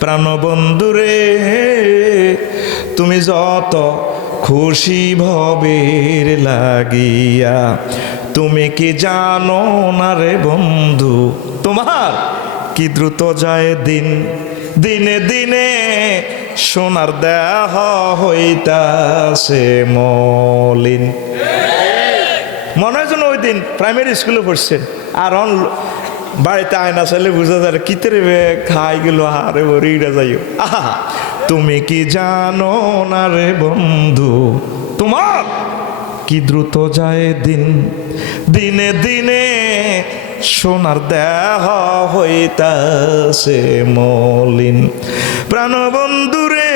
প্রাণবন্ধুরে, তুমি যত খুশি ভবের লাগিয়া, তুমি কি জানো না রে বন্ধু? তোমার কি দ্রুত যায় দিন, দিনে দিনে সোনার দেহ হইতাছে মলিন। মনে হয় ওই দিন প্রাইমারি স্কুলে পড়ছেন। আর অন বাড়িতে আয়না চাইলে বুঝা যায় কিতরে খাই গেল, আরে বরিটা যাইও। আহা, তুমি কি জানো না রে বন্ধু, তোমার কি দ্রুত যায় দিন? দিনে দিনে সোনার দেহ হইতাছে মলিন। প্রাণবন্ধুরে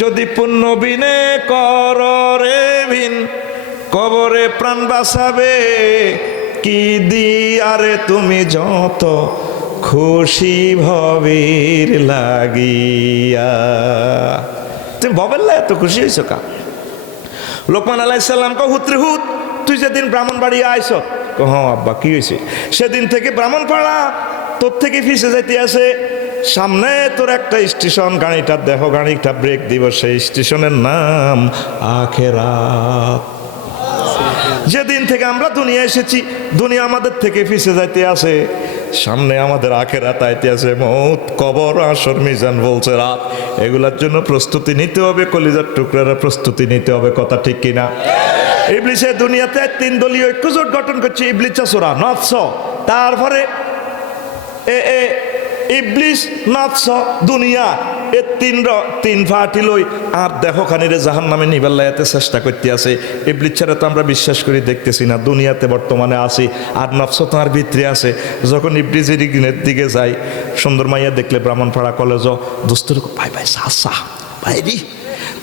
যদি পুণ্য বিনে কর কবরে প্রাণ বাঁচাবে। কি দিয়ারে তুমি যত খুশি ভবির লাগিয়া। তুমি ভবের লা এত খুশি হয়েছ কা? লোকমান আলাইসাল্লাম কো হুত্রে হুত তুই যেদিন ব্রাহ্মণ বাড়ি আইস ক হ্যাঁ আব্বা, কি হয়েছে? সেদিন থেকে ব্রাহ্মণ পাড়া, তোর থেকে ফিসে যাইতে আসে সামনে তোর একটা স্টেশন গাড়িটা দেখো গাড়িটা ব্রেক দিব, সেই স্টেশনের নাম আখেরাত। যেদিন থেকে আমরা দুনিয়া এসেছি, দুনিয়া আমাদের থেকে ফিসে যাইতে আছে। সামনে আমাদের আখেরাত আইতে আছে। মৌত, কবর, আসর, মিজান বলছে রাত। এগুলার জন্য প্রস্তুতি নিতে হবে, কলিজার টুকরারা প্রস্তুতি নিতে হবে, কথা ঠিক কিনা? ইবলিসে দুনিয়াতে তিন দলীয় ঐক্যজোট গঠন করছে ইবলিস চাষরা নৎস তারপরে এ এ ইবলিস নাচ দুনিয়া, এ তিন তিন ফাটি লই আর দেখো খানিরে জাহান নামে নিবেল্লাইতে চেষ্টা করতে আছে ইবলিস ছাড়া তো আমরা বিশ্বাস করি দেখতেছি না, দুনিয়াতে বর্তমানে আছি আর নফস আর ভিতরে আছে। যখন ইবলিসের দিনের দিকে যাই সুন্দর মাইয়া দেখলে ব্রাহ্মণপাড়া কলেজ দোস্তর ভাই ভাই সা সা ভাইরি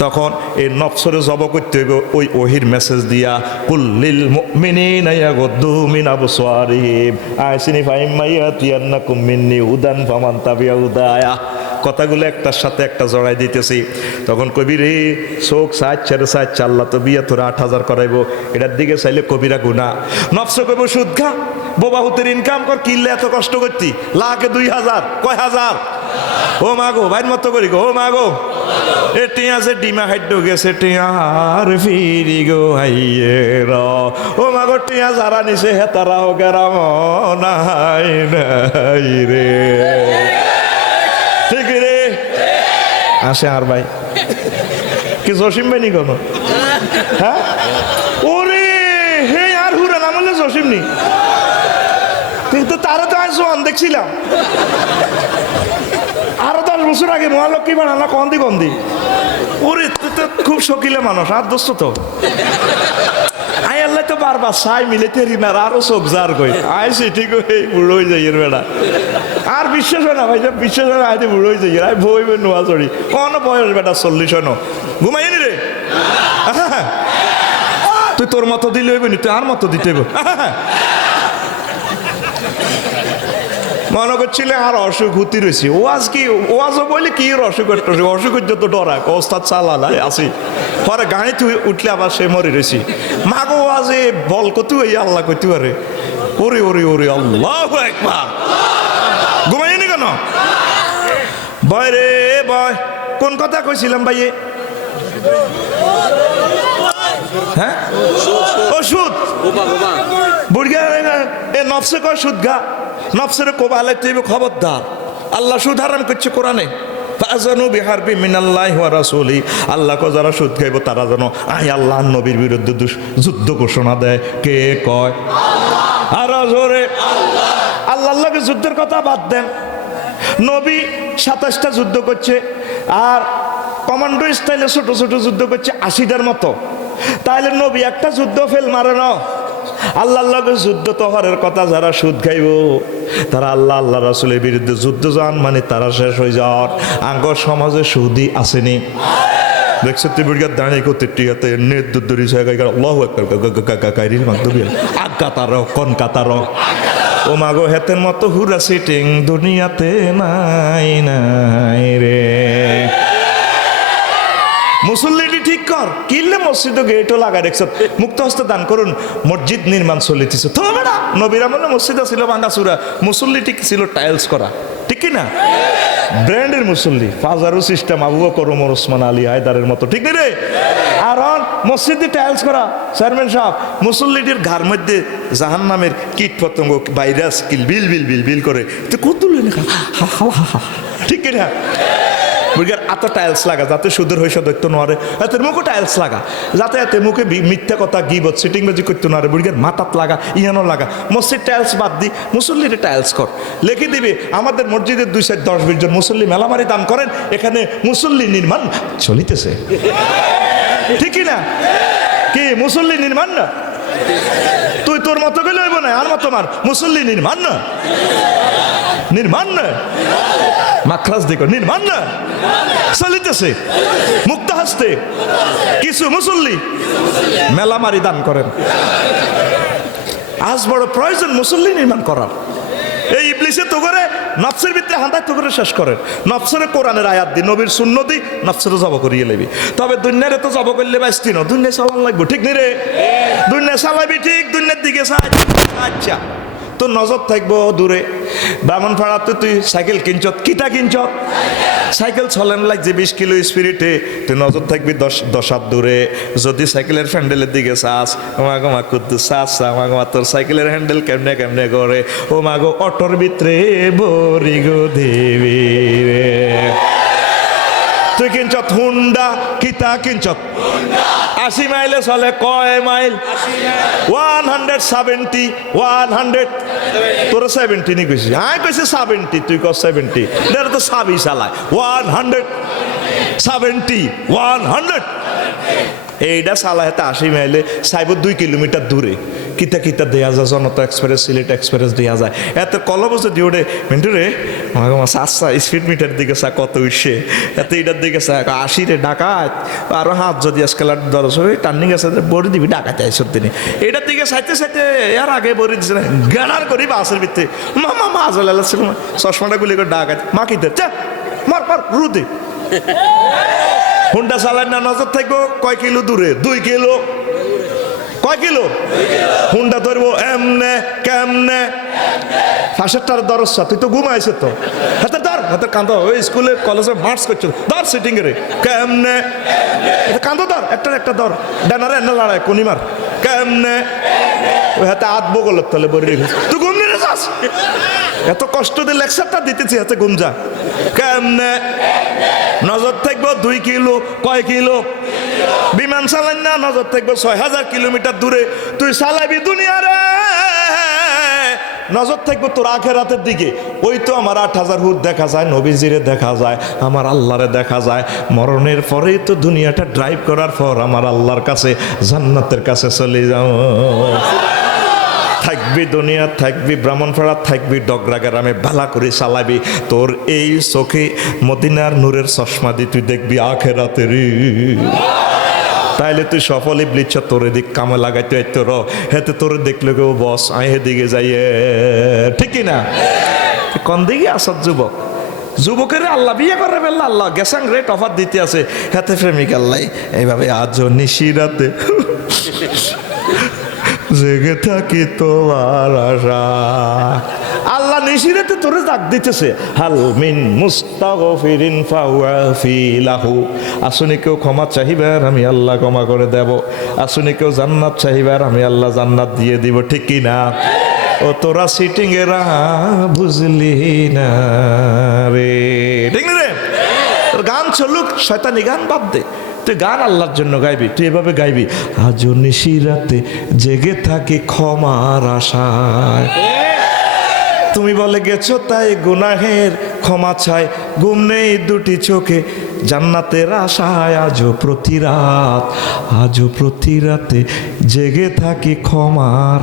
তখন এই নফসরে জব করতে হইব, ওই ওহির মেসেজ দিয়া কুল্লিল মিন আবসারিহিম আইসিনি ফাইম মাইয়াতিয়ান্নাকুম মিন্নি উদান ফামান তাবিয়া উদায়া কথাগুলো একটার সাথে একটা জড়াই দিতেছি। তখন কবি রে, চোখ সাত চারে সাত চাল্লা তো বিয়ে তোরা আট হাজার করাইবো, এটার দিকে চাইলে কবিরা গুণা নফস কইব, সুদ খা, বোবা হুতের ইনকাম কর কিনলে এত কষ্ট করতি? লাখে দুই হাজার, কয় হাজার? ও মাগো ভাইয়ের মতো করি গো, ও মাগো টিয়া যে ডিমা খাদ্য গেছে, টিয়ার ফিরি গো হাইয়ে র। ও মাগো, টিয়া যারা নিছে হেতারাও গেরাম নাই নাই রে। ঠিক রে? আসে আর ভাই। কি জসিম ভাই নি কোনো? হ্যাঁ? ওরে, হে আর হুরা নাম হলে জসিম নি? কিন্তু তারা তো আজ জোয়ান দেখছিলাম। বছর আগে মহালক্ষ্মী বানানো কন্দি কন্দি? ওরে খুব শকিলে মানুষ আর দোস্ত তো। আই আল্লাহ তো বারবার সাই মিলে তেরি না আরও চোখ যার কই। আই সেটি কই বুড়ো হয়ে যাই বেড়া। আর বিশ্বাস না ভাই বিশ্বাস না বুড়ো যাই আই বইবে নোয়া চড়ি। কোন বয়স বেটা চল্লিশ হয় না। ঘুমাই নি রে। তুই তোর মতো দিলে নি তুই আর মতো দিতে হইব আহা। মনে করছিলে আর অসুখ হতি রয়েছে। ওয়াজ কি ওয়াজও বলে কি অসুখ অসুখ? যত ডরা ওস্তাদ চালা নাই আসি। পরে গাড়ি উঠলে আবার সে মরে রয়েছি। মাগো ওয়াজে বল কত এই আল্লাহ কইতে পারে। ওরে ওরে ওরে আল্লাহ একবার ঘুমাইনি কেন? বয় রে বয় কোন কথা কইছিলাম ভাইয়ে? হ্যাঁ? ওষুধ বুড়িয়া এ নফসে কয় সুদ গা? নফসের কোবালে তুই খবরদার। আল্লাহ সুদ হারাম করছে কোরআনে। ফাজানু বিহারবি মিনাল্লাহ ওয়া রাসূলি। আল্লাহ কো যারা সুদ খাইব তারা যেন আই আল্লাহ নবীর বিরুদ্ধে যুদ্ধ ঘোষণা দেয়। কে কয়? আর জোরে। আল্লাহ আল্লাহকে যুদ্ধের কথা বাদ দেন। নবী সাতাশটা যুদ্ধ করছে আর কমান্ডো স্টাইলে ছোট ছোট যুদ্ধ করছে আশিটার মতো। তাহলে নবী একটা যুদ্ধ ফেল মারে না আল্লাহ আল্লাহকে যুদ্ধ তো হওয়ার কথা যারা সুদ খাইব তারা আল্লাহ আল্লাহ রাসুলের বিরুদ্ধে যুদ্ধ যান মানে তারা শেষ হয়ে যাওয়ার। আঙ্গর সমাজে সুদি আসেনি। দেখছ বুড়িয়া দাঁড়িয়ে করতে টিয়াতে নেট দুদ্দরি জায়গায় আল্লাহ কাইরির মুসল্লিটি ঠিক কর। কিনলে মসজিদ গেটও লাগা দেখছ। মুক্ত হস্তে দান করুন, মসজিদ নির্মাণ চলিতেছে। তো বেড়া নবীর আমলে মসজিদ ছিল ভাঙ্গাচুরা মুসল্লিটি ছিল টাইলস করা। ঠিক কি না ব্র্যান্ডের মুসল্লি। ফাজারু system Abu Bakr Omar, Osman, Ali, হায়দারের মতো। ঠিক রে আর মসজিদে টাইলস করা। চেয়ারম্যান সাহেব, মুসল্লিটির ঘর মধ্যে জাহান নামের কীট পতঙ্গ, ভাইরাস, কিল, বিল বিল বিল বিল করে। তো কত ঠিক না বুড়িয়ার এত টাইলস লাগা, যাতে সুদের হয়েছে দেখতে নোয়ারে এতে মুখও টাইলস লাগা। যাতে এতে মুখে মিথ্যা কথা গিবত সিটিং বাজি করতে নোয়ারে বুড়িয়ার মাথাত লাগা ইহানো লাগা। মসজিদ টাইলস বাদ দি, মুসল্লিরে টাইলস কর। লিখে দিবি, আমাদের মসজিদের দুই সাইড দশ বিশ জন মুসল্লি মেলামারি দান করেন, এখানে মুসল্লি নির্মাণ চলিতেছে। ঠিকই না? কি, মুসল্লি নির্মাণ না? তুই তোর মতো গেলে হইব না, আর মতো মার মুসল্লি নির্মাণ না। নির্মাণ না। মাখরাজ দেখো, নির্মাণ না। চলিতেছে। মুক্ত হাসতে। কিছু মুসল্লি মেলামারি দান করেন। আজ বড় প্রয়োজন মুসল্লি নির্মাণ করার। এই ইবলিসে তো করে নফসের ভিতরে হান্দায় তো করে শেষ করেন নফসরে কোরআনের আয়াত দি, নবীর শূন্য দি নফসরে জব করিয়ে লেবি। তবে দুনিয়ারে তো জব করলে বাইস্তি না। দুনিয়া চালান লাগবে, ঠিক নি রে? দুনিয়া চালাবি ঠিক, দুনিয়ার দিকে আচ্ছা তো নজর থাকব দূরে। ব্রাহ্মণ ফাড়াতে তুই সাইকেল কিনছত কিটা কিনছত সাইকেল চলেন লাগছে বিশ কিলো স্পিরিটে তুই নজর থাকবি দশ দশ হাত দূরে যদি সাইকেলের হ্যান্ডেলের দিকে চাস, ও মাগো মা কুদ্দু চাস মাগো মা তোর সাইকেলের হ্যান্ডেল কেমনে কেমনে করে ও মাগো অটোর ভিতরে বরি গো দেবী তুই কিনছত হুন্ডা কিনছত আশি মাইলে চলে, কয় mile? One hundred seventy, one hundred. তোর সেভেন্টি নি কইছিস? হ্যাঁ কইছে সেভেন্টি, তুই কর সেভেন্টি। এটা তো সাবি চালায়। One hundred. Seventy, one hundred. এইটা চালায় হাতে আশি মাইলে, সাইব দুই কিলোমিটার দূরে। কিতা কিতা দেয়া যায় জনতা এক্সপ্রেস সিলেট এক্সপ্রেস দেয়া যায়। এত কল বছর দিয়ে ওঠে মিন্টু রে মাগো মাস আচ্ছা স্পিড মিটার দিকে চা কত উঠছে? এত এটার দিকে চা আশি রে ডাকাত। আরও হাত যদি আজকাল দরস ওই টার্নিং আছে বড়ি দিবি ডাকাতে আইসর দিনে এটার দিকে চাইতে চাইতে এর আগে বড়ি দিছে না? গানার করি বাসের ভিতরে মা মা মা আজল আল্লাহ ছিল চশমাটা গুলি করে ডাকাত। মা কিতে চা মার মার রুদে হুন্ডা চালায় না নজর থাকব কয় কিলো দূরে দুই কিলো। কয় কিলো? হুন্ডা ধরবো এমনে কেমনে? ফাঁসেরটার দরসা তুই তো ঘুমাইছে তো। হাতে ধর। হাতে কান্দ ওই স্কুলে কলেজে মার্চ করছ ধর সিটিং রে। কেমনে? কান্দ ধর একটা একটা ধর। ডানারে এনে লড়াই কোনিমার কেমনে? ওই হাতে আধ বগল তলে বড়ি রেখে তুই ঘুম নিয়ে যাস। এত কষ্ট দিয়ে লেকচারটা দিতেছি হাতে ঘুম যা। কেমনে? নজর থাকব দুই কিলো কয় কিলো? বিমান চালাই না নজর থাকবে ছয় হাজার কিলোমিটার দূরে। তুই চালাবি দুনিয়ারে। নজর থাকবে তোর আখেরাতের দিকে। ওই তো আমার আট হাজার হুট দেখা যায়, নবীজিরে দেখা যায়, আমার আল্লাহরে দেখা যায়। মরণের পরেই তো দুনিয়াটা ড্রাইভ করার পর আমার আল্লাহর কাছে, জান্নাতের কাছে চলে যাও। থাকবি দুনিয়া থাকবি ব্রাহ্মণপাড়া থাকবি ডগরা গ্রামে ভালা করে চালাবি। তোর এই চোখে মদিনার নূরের চশমা দিয়ে তুই দেখবি আখেরাতে রে তাইলে তুই সফল ইবলিচ্ছ তোর এদিক কামে লাগাইতে হইতো র। হেতে তোর দেখলে কেউ বস, আয় হেদিকে যাইয়ে। ঠিক কি না? কোন দিকে আসার যুবক? যুবকের আল্লাহ বিয়ে করে ফেললে, আল্লাহ গেসাং রেট অফার দিতে আছে। হেতে প্রেমিক আল্লাহ, এইভাবে আজও নিশিরাতে। জেগে থাকি তোমার আশা। আল্লাহ নিশিরাতে তোরে ডাক দিতেছে, হাল মিন মুস্তাগফিরিন ফাওয়াফিলাহু আসুনি কেউ ক্ষমা চাহিবার আমি আল্লাহ ক্ষমা করে দেব। আসুনি কেউ জান্নাত চাহিবার আমি আল্লাহ জান্নাত দিয়ে দিব, ঠিক কি না? ও তোরা সিটিং এরা বুঝলি না রে। ঠিক না রে? তোর গান চলুক, শয়তানি গান বাদ দে। তুই গান আল্লাহর জন্য গাইবি, তুই এভাবে গাইবি, আজও নিশিরাতে জেগে থাকি ক্ষমার আশায়। তুমি বলে, গেছো তাই গুনাহের ক্ষমা চাই ঘুম নেই দুটি চোখে জান্নাতের আশায়। আজও প্রতি রাত, আজও প্রতি রাতে জেগে থাকি ক্ষমার